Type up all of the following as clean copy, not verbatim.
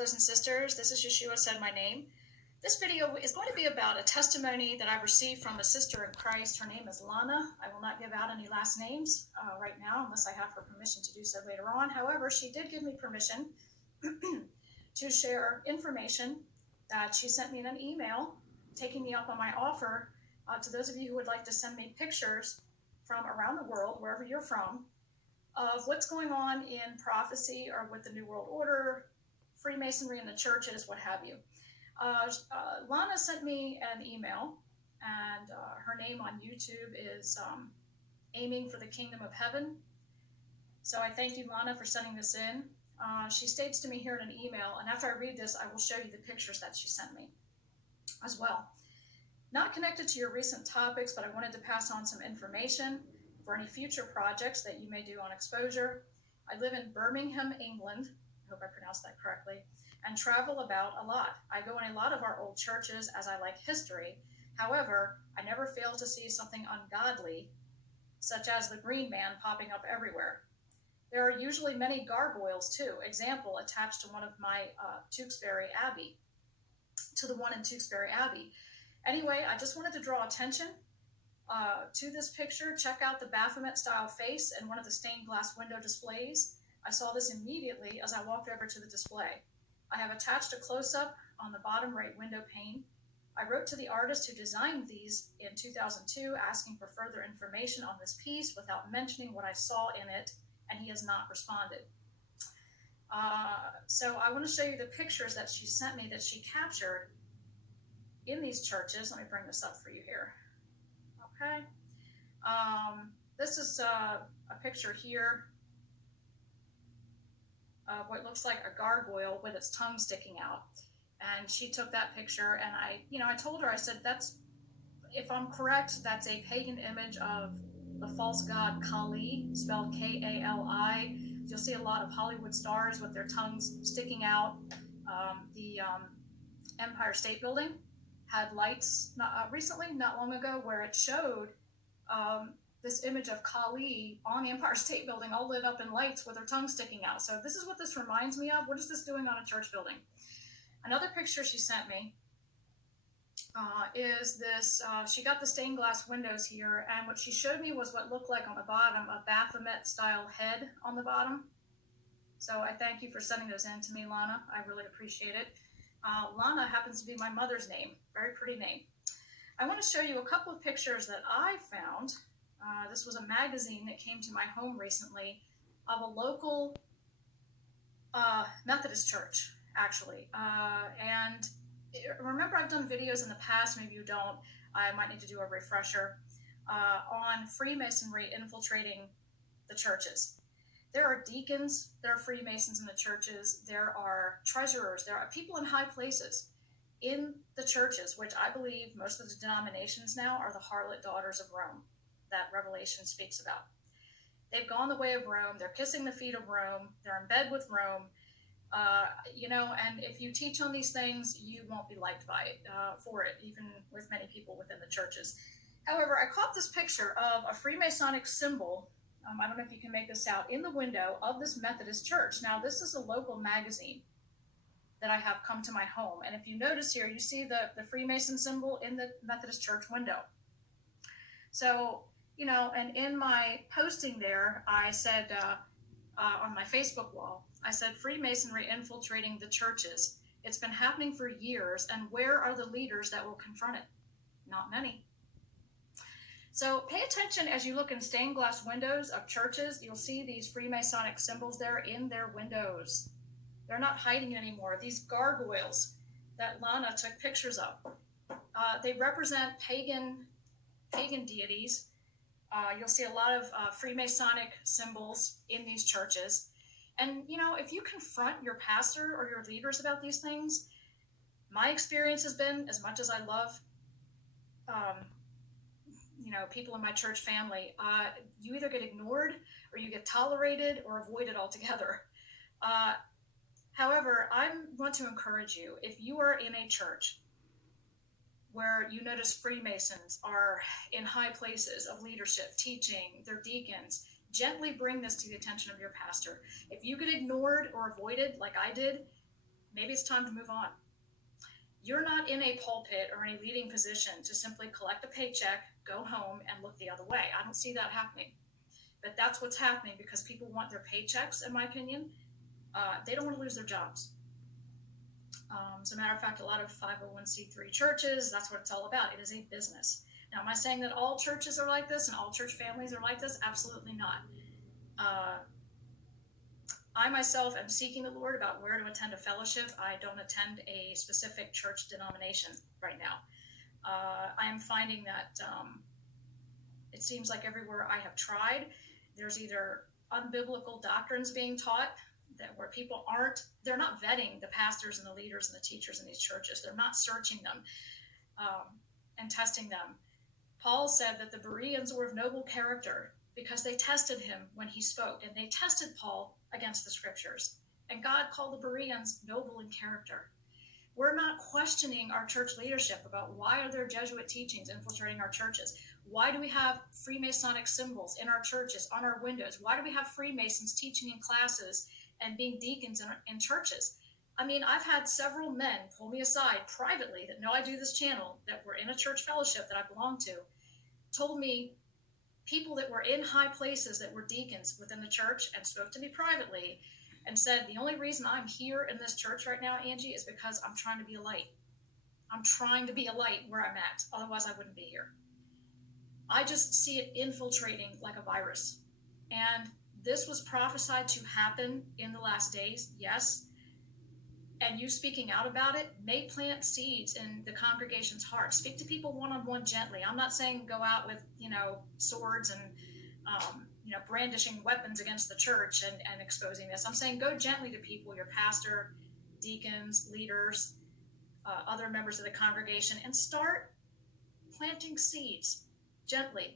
brothers and sisters. This is Yeshua Said My Name. This video is going to be about a testimony that I received from a sister in Christ. Her name is Lana. I will not give out any last names right now unless I have her permission to do so later on. However, she did give me permission to share information that she sent me in an email, taking me up on my offer to those of you who would like to send me pictures from around the world, wherever you're from, of what's going on in prophecy or with the New World Order, Freemasonry in the churches, what have you. Lana sent me an email, and her name on YouTube is Aiming for the Kingdom of Heaven. So I thank you, Lana, for sending this in. She states to me here in an email, and after I read this, I will show you the pictures that she sent me as well. Not connected to your recent topics, but I wanted to pass on some information for any future projects that you may do on exposure. I live in Birmingham, England. I hope I pronounced that correctly. And travel about a lot. I go in a lot of our old churches as I like history. However, I never fail to see something ungodly, such as the green man popping up everywhere. There are usually many gargoyles too. Example, attached to one of my Tewkesbury Abbey, to the one in Tewkesbury Abbey. Anyway, I just wanted to draw attention to this picture. Check out the Baphomet style face and one of the stained glass window displays. I saw this immediately as I walked over to the display. I have attached a close-up on the bottom right window pane. I wrote to the artist who designed these in 2002 asking for further information on this piece without mentioning what I saw in it, and he has not responded. So I want to show you the pictures that she sent me that she captured in these churches. Let me bring this up for you here. Okay. This is a picture here of what looks like a gargoyle with its tongue sticking out. And she took that picture, and I told her, I said, if I'm correct, that's a pagan image of the false god Kali, spelled K-A-L-I. You'll see a lot of Hollywood stars with their tongues sticking out. The Empire State Building had lights recently, not long ago, where it showed this image of Kali on the Empire State Building, all lit up in lights with her tongue sticking out. So this is what this reminds me of. What is this doing on a church building? Another picture she sent me is this. She got the stained glass windows here, and what she showed me was what looked like on the bottom a Baphomet style head on the bottom. So I thank you for sending those in to me, Lana. I really appreciate it. Lana happens to be my mother's name. Very pretty name. I want to show you a couple of pictures that I found. This was a magazine that came to my home recently of a local Methodist church, actually. And remember, I've done videos in the past, maybe you don't. I might need to do a refresher on Freemasonry infiltrating the churches. There are deacons, there are Freemasons in the churches, there are treasurers, there are people in high places in the churches, which I believe most of the denominations now are the harlot daughters of Rome that Revelation speaks about. They've gone the way of Rome, they're kissing the feet of Rome, they're in bed with Rome, and if you teach on these things, you won't be liked by it, for it, even with many people within the churches. However, I caught this picture of a Freemasonic symbol. I don't know if you can make this out, in the window of this Methodist church. Now, this is a local magazine that I have come to my home. And if you notice here, you see the Freemason symbol in the Methodist church window. So, and in my posting there, I said, on my Facebook wall, I said, Freemasonry infiltrating the churches. It's been happening for years, and where are the leaders that will confront it? Not many. So pay attention as you look in stained glass windows of churches. You'll see these Freemasonic symbols there in their windows. They're not hiding anymore. These gargoyles that Lana took pictures of, they represent pagan deities. You'll see a lot of Freemasonic symbols in these churches. And, if you confront your pastor or your leaders about these things, my experience has been, as much as I love people in my church family, you either get ignored or you get tolerated or avoided altogether. However, I want to encourage you, if you are in a church where you notice Freemasons are in high places of leadership, teaching, their deacons, gently bring this to the attention of your pastor. If you get ignored or avoided like I did, maybe it's time to move on. You're not in a pulpit or any leading position to simply collect a paycheck, go home, and look the other way. I don't see that happening. But that's what's happening because people want their paychecks, in my opinion. They don't want to lose their jobs. As a matter of fact, a lot of 501c3 churches, that's what it's all about. It is a business. Now, am I saying that all churches are like this and all church families are like this? Absolutely not. I myself am seeking the Lord about where to attend a fellowship. I don't attend a specific church denomination right now. I am finding that it seems like everywhere I have tried, there's either unbiblical doctrines being taught that where people they're not vetting the pastors and the leaders and the teachers in these churches. They're not searching them and testing them. Paul said that the Bereans were of noble character because they tested him when he spoke, and they tested Paul against the scriptures. And God called the Bereans noble in character. We're not questioning our church leadership about why are there Jesuit teachings infiltrating our churches? Why do we have Freemasonic symbols in our churches, on our windows? Why do we have Freemasons teaching in classes and being deacons in churches? I mean, I've had several men pull me aside privately that know I do this channel, that were in a church fellowship that I belong to, told me people that were in high places that were deacons within the church and spoke to me privately and said, the only reason I'm here in this church right now, Angie, is because I'm trying to be a light. I'm trying to be a light where I'm at. Otherwise, I wouldn't be here. I just see it infiltrating like a virus. And this was prophesied to happen in the last days, yes. And you speaking out about it may plant seeds in the congregation's heart. Speak to people one-on-one gently. I'm not saying go out with, swords and, brandishing weapons against the church and exposing this. I'm saying go gently to people, your pastor, deacons, leaders, other members of the congregation, and start planting seeds gently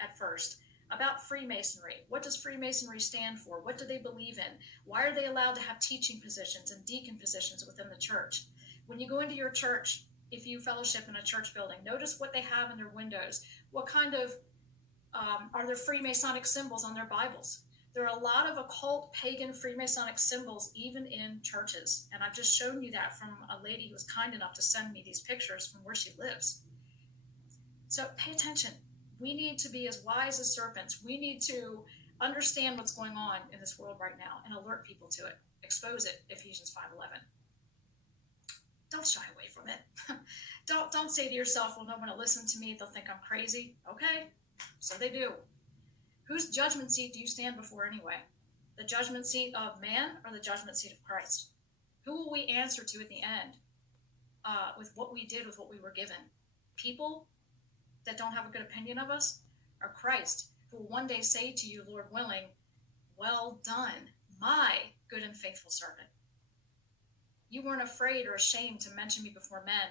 at first about Freemasonry. What does Freemasonry stand for? What do they believe in? Why are they allowed to have teaching positions and deacon positions within the church? When you go into your church, if you fellowship in a church building, notice what they have in their windows. What kind of, are there Freemasonic symbols on their Bibles? There are a lot of occult, pagan, Freemasonic symbols even in churches. And I've just shown you that from a lady who was kind enough to send me these pictures from where she lives. So pay attention. We need to be as wise as serpents. We need to understand what's going on in this world right now and alert people to it. Expose it, Ephesians 5:11. Don't shy away from it. Don't say to yourself, well, no one will listen to me. They'll think I'm crazy. Okay, so they do. Whose judgment seat do you stand before anyway? The judgment seat of man or the judgment seat of Christ? Who will we answer to at the end with what we did with what we were given? People that don't have a good opinion of us, or Christ, who will one day say to you, Lord willing, well done, my good and faithful servant. You weren't afraid or ashamed to mention me before men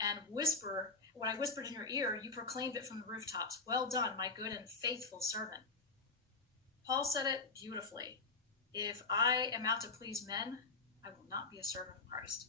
and whisper, when I whispered in your ear, you proclaimed it from the rooftops. Well done, my good and faithful servant. Paul said it beautifully. If I am out to please men, I will not be a servant of Christ.